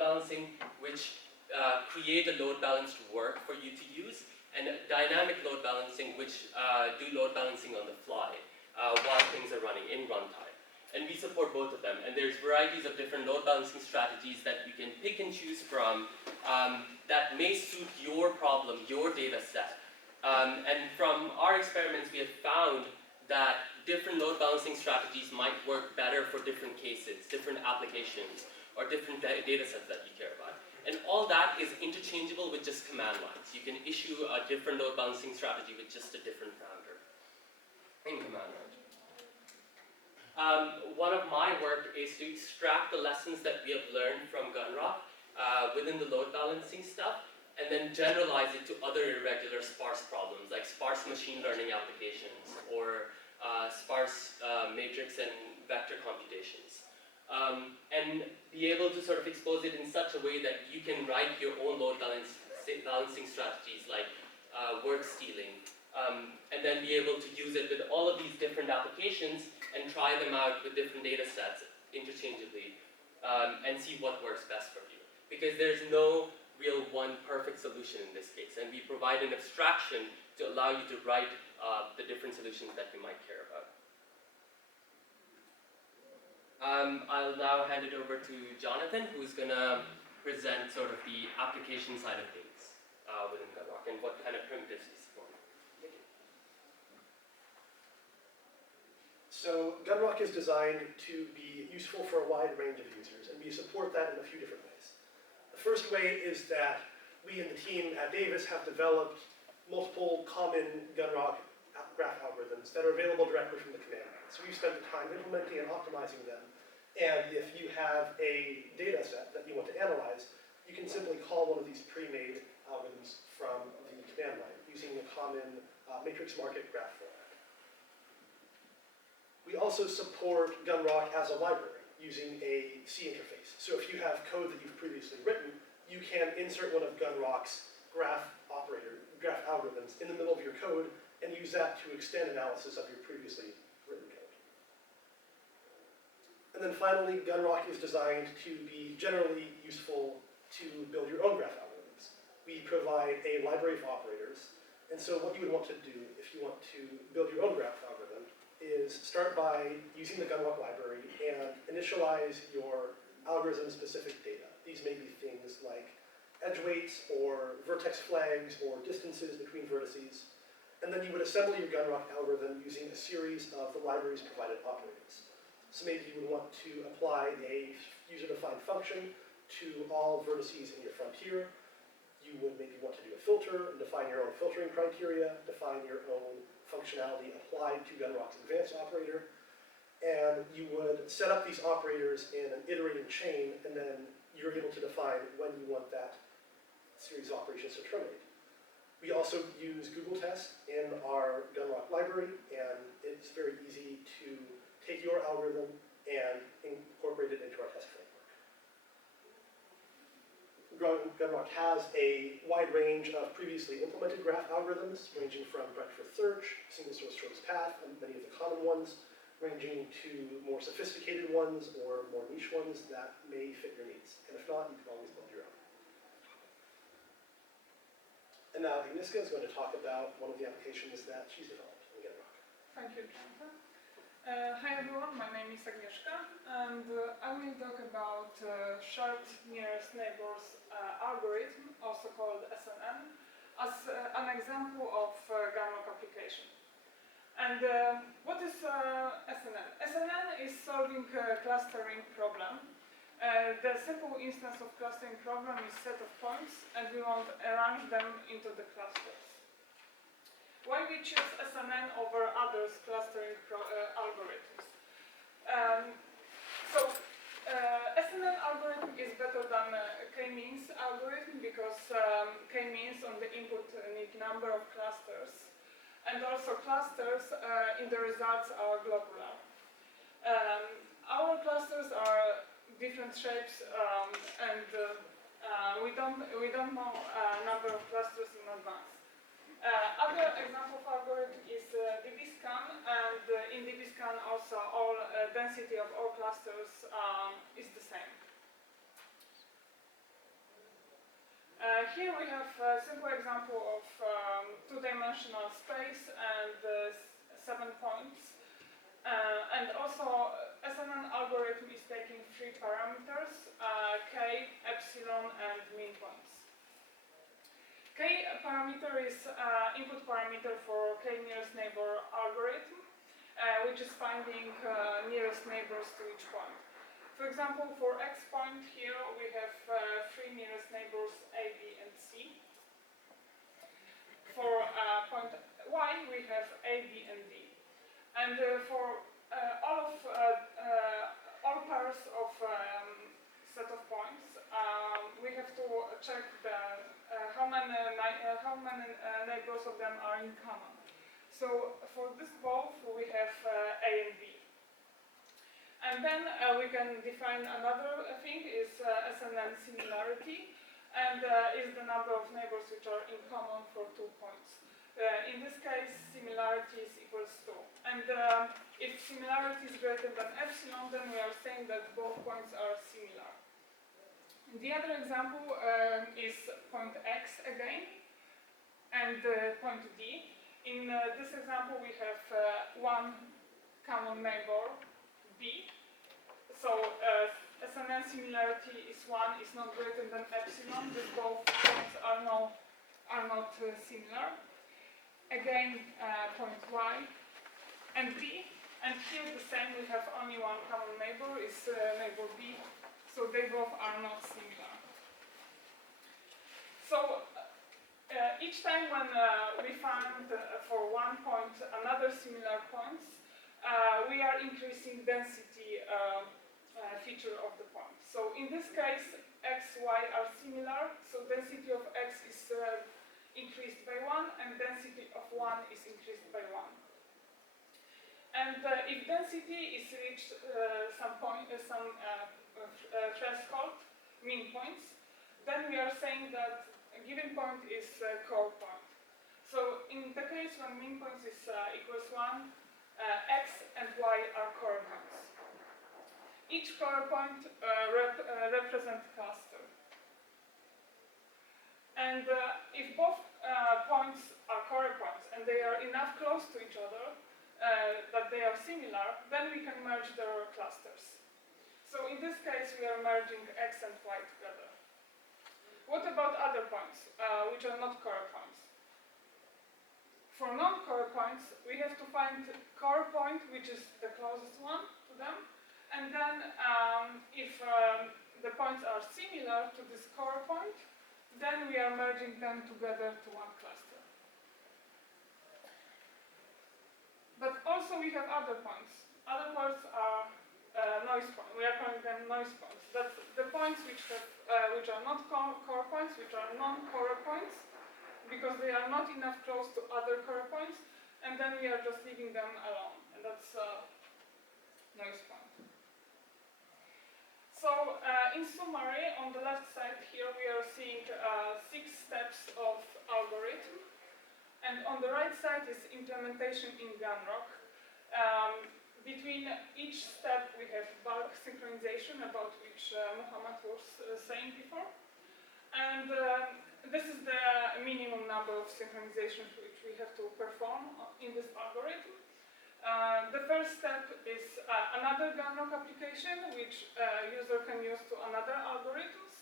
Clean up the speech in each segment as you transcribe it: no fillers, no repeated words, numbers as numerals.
balancing, which create a load balance to work for you to use, and dynamic load balancing, which do load balancing on the fly while things are running in runtime. And we support both of them. And there's varieties of different load balancing strategies that you can pick and choose from that may suit your problem, your data set. And from our experiments, we have found that different load balancing strategies might work better for different cases, different applications, or different data sets that you care about. And all that is interchangeable with just command lines. You can issue a different load balancing strategy with just a different parameter in command line. One of my work is to extract the lessons that we have learned from Gunrock within the load balancing stuff, and then generalize it to other irregular sparse problems, like sparse machine learning applications, or sparse matrix and vector computations. And be able to sort of expose it in such a way that you can write your own load balancing strategies, like work stealing, and then be able to use it with all of these different applications and try them out with different data sets interchangeably, and see what works best for you. Because there's no real one perfect solution in this case, and we provide an abstraction to allow you to write the different solutions that you might care about. I'll now hand it over to Jonathan, who's going to present sort of the application side of things within Gunrock and what kind of primitives we support. Thank you. So Gunrock is designed to be useful for a wide range of users, and we support that in a few different ways. The first way is that we in the team at Davis have developed multiple common Gunrock graph algorithms that are available directly from the command line. So we've spent the time implementing and optimizing them. And if you have a data set that you want to analyze, you can simply call one of these pre-made algorithms from the command line using a common matrix market graph format. We also support Gunrock as a library using a C interface. So if you have code that you've previously written, you can insert one of Gunrock's graph algorithms in the middle of your code and use that to extend analysis of your previously written code. And then finally, Gunrock is designed to be generally useful to build your own graph algorithms. We provide a library of operators, and so what you would want to do if you want to build your own graph algorithm is start by using the Gunrock library and initialize your algorithm-specific data. These may be things like edge weights, or vertex flags, or distances between vertices. And then you would assemble your Gunrock algorithm using a series of the library's provided operators. So maybe you would want to apply a user-defined function to all vertices in your frontier. You would maybe want to do a filter and define your own filtering criteria, define your own functionality applied to Gunrock's advanced operator. And you would set up these operators in an iterative chain, and then you're able to define when you want that series of operations to terminate. We also use Google Test in our Gunrock library, and it's very easy to take your algorithm and incorporate it into our test framework. Gunrock has a wide range of previously implemented graph algorithms, ranging from breadth-first search, single source shortest path, and many of the common ones, ranging to more sophisticated ones or more niche ones that may fit your needs. And if not, you can always build your own. And now Agnieszka is going to talk about one of the applications that she's developed in Gunrock. Thank you, Jonathan. Hi everyone, my name is Agnieszka, and I will talk about shared nearest neighbors algorithm, also called SNN, as an example of Gunrock application. And what is SNN? SNN is solving a clustering problem. The simple instance of clustering problem is set of points, and we want to arrange them into the clusters. Why we choose SNN over other clustering algorithms? SNN algorithm is better than k-means algorithm because k-means on the input need number of clusters, and also clusters in the results are globular. Our clusters are different shapes, and we don't know number of clusters in advance. Other example of algorithm is DBScan, and in DBScan also all density of all clusters is the same. Here we have a simple example of two-dimensional space and 7 points. And also, SNN algorithm is taking 3 parameters, k, epsilon, and mean points. K parameter is input parameter for k nearest neighbor algorithm, which is finding nearest neighbors to each point. For example, for x point here, we have 3 nearest neighbors A, B, and C. For point y, we have A, B, and D. And for all pairs of set of points, we have to check how many neighbors of them are in common. So for this both, we have A and B. And then we can define another thing, is SNN similarity, and is the number of neighbors which are in common for 2 points. In this case, similarity is equals 2. And if similarity is greater than epsilon, then we are saying that both points are similar. The other example is point x again, and point D. In this example, we have one common neighbor, B. So SNN similarity is 1 is not greater than epsilon, but both points are not similar. Again, point y and B, and here the same, we have only one common neighbor, is neighbor B, so they both are not similar. So each time when we find for one point another similar points, we are increasing density feature of the point. So in this case, x, y are similar, so density of x is increased by 1, and density of 1 is increased by 1. And if density is reached some threshold, mean points, then we are saying that a given point is a core point. So in the case when mean points is equals 1, x and y are core points. Each core point represents cluster. And if both points are core points and they are enough close to each other that they are similar, then we can merge their clusters. So in this case, we are merging x and y together. What about other points, which are not core points? For non-core points, we have to find core point, which is the closest one to them. And then if the points are similar to this core point, then we are merging them together to one cluster. But also we have other points. Other points are noise points. We are calling them noise points. That's the points which are not core points, which are non-core points, because they are not enough close to other core points, and then we are just leaving them alone, and that's noise point. So in summary, on the left side here we are seeing 6 steps of algorithm, and on the right side is implementation in Gunrock. Between each step we have bulk synchronization, about which Muhammad was saying before, and this is the minimum number of synchronizations which we have to perform in this algorithm. The first step is another Gunrock application, which user can use to another algorithms.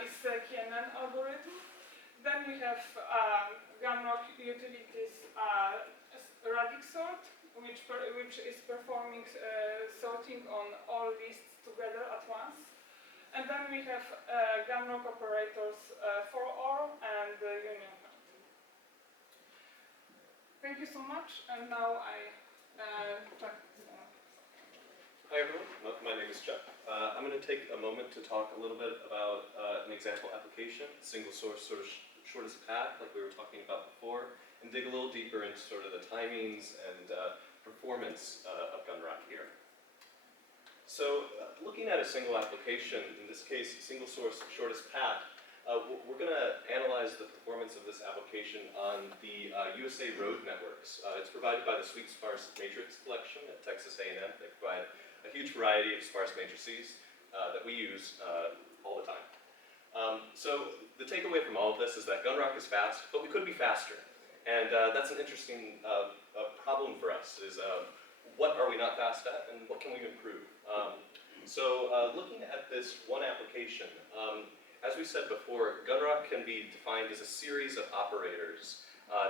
It's a KNN algorithm. Then we have Gunrock utilities radic sort, which is performing sorting on all lists together at once. And then we have Gunrock operators for OR and union count. Thank you so much, and now I Chuck. Hi everyone, my name is Chuck. I'm going to take a moment to talk a little bit about an example application, single source sort of shortest path, like we were talking about before, and dig a little deeper into sort of the timings and performance of Gunrock here. So looking at a single application, in this case, single source shortest path, we're going to analyze the performance of this application on the USA road networks. It's provided by the Sweet Sparse Matrix Collection at Texas A&M. They provide a huge variety of sparse matrices that we use all the time. So the takeaway from all of this is that Gunrock is fast, but we could be faster. And that's an interesting problem for us, is what are we not fast at and what can we improve? Looking at this one application, as we said before, Gunrock can be defined as a series of operators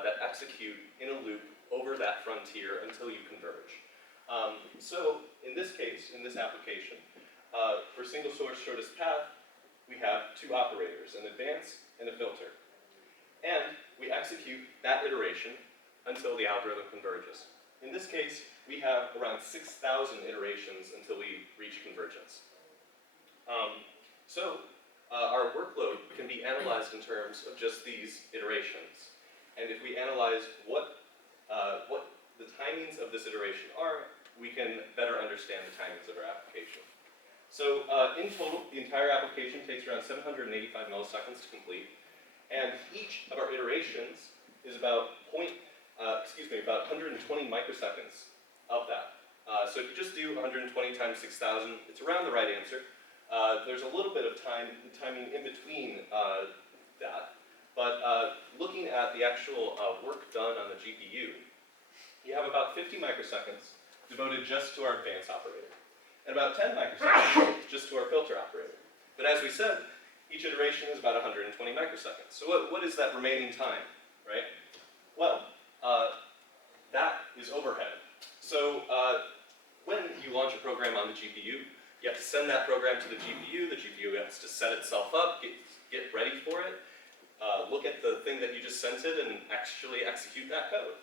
that execute in a loop over that frontier until you converge. In this case, in this application, for single source shortest path, we have two operators, an advance and a filter. And we execute that iteration until the algorithm converges. In this case, we have around 6,000 iterations until we reach convergence. Our workload can be analyzed in terms of just these iterations. And if we analyze what the timings of this iteration are, we can better understand the timings of our application. So in total, the entire application takes around 785 milliseconds to complete. And each of our iterations is about 120 microseconds of that. So if you just do 120 times 6,000, it's around the right answer. There's a little bit of timing in between that. But looking at the actual work done on the GPU, you have about 50 microseconds devoted just to our advance operator, and about 10 microseconds just to our filter operator. But as we said, each iteration is about 120 microseconds. So what is that remaining time, right? Well, that is overhead. So when you launch a program on the GPU, you have to send that program to the GPU has to set itself up, get ready for it, look at the thing that you just sent it, and actually execute that code.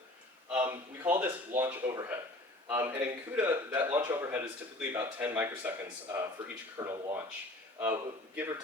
We call this launch overhead. And in CUDA, that launch overhead is typically about 10 microseconds for each kernel launch, give or